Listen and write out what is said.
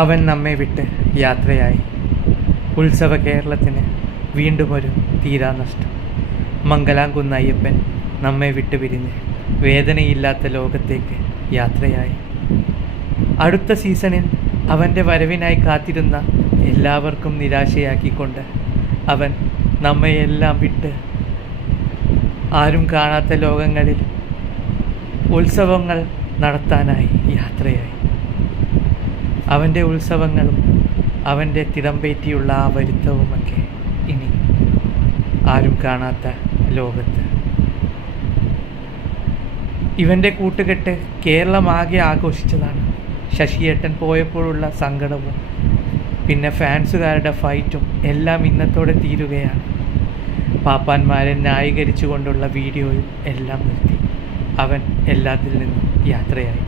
അവൻ നമ്മെ വിട്ട് യാത്രയായി. ഉത്സവ കേരളത്തിന് വീണ്ടും ഒരു തീരാനഷ്ടം. മംഗലാംകുന്ന് അയ്യപ്പൻ നമ്മെ വിട്ട് പിരിഞ്ഞ് വേദനയില്ലാത്ത ലോകത്തേക്ക് യാത്രയായി. അടുത്ത സീസണിൽ അവൻ്റെ വരവിനായി കാത്തിരുന്ന എല്ലാവർക്കും നിരാശയാക്കിക്കൊണ്ട് അവൻ നമ്മയെല്ലാം വിട്ട് ആരും കാണാത്ത ലോകങ്ങളിൽ ഉത്സവങ്ങൾ നടത്താനായി യാത്രയായി. അവൻ്റെ ഉത്സവങ്ങളും അവൻ്റെ തിടമ്പേറ്റിയുള്ള ആ വരുത്തവുമൊക്കെ ഇനി ആരും കാണാത്ത ലോകത്ത്. ഇവൻ്റെ കൂട്ടുകെട്ട് കേരളമാകെ ആഘോഷിച്ചതാണ്. ശശിയേട്ടൻ പോയപ്പോഴുള്ള സങ്കടവും പിന്നെ ഫാൻസുകാരുടെ ഫൈറ്റും എല്ലാം ഇന്നത്തോടെ തീരുകയാണ്. പാപ്പാന്മാരെ ന്യായീകരിച്ചുകൊണ്ടുള്ള വീഡിയോയും എല്ലാം നിർത്തി അവൻ എല്ലാത്തിൽ നിന്നും യാത്രയായി.